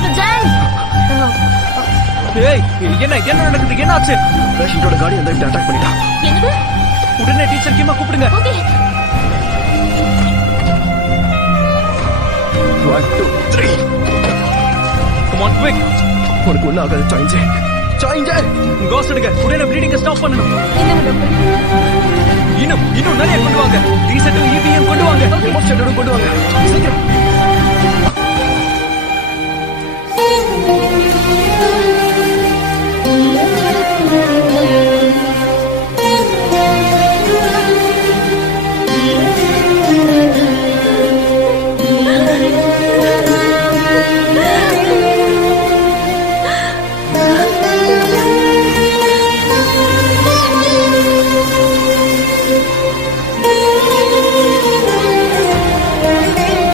Doctor Jain. ஏய் என்ன என்ன நடக்குது? என்ன ஆச்சு? பேஷண்டோட காடி அந்த அட்டாக் பண்ணிட்டான். என்னது? உடனே டீச்சர் கீமா கூப்பிடுங்க. ஓகே. 1 2 3. Come on quick. உனக்கு ஒண்ணு ஆகாது. சாய்ஞ்சே கோஸ் எடுங்க. உடனே ப்ளீடிங்க ஸ்டாப் பண்ணணும். என்னங்க டாக்டர்? இன்னும் நிறைய கொண்டு வாங்க. டீசெட்டும் EPM கொண்டு வாங்க. ரிமோட் ஷெட்டரும் கொண்டு வாங்க. சீக்கிரம்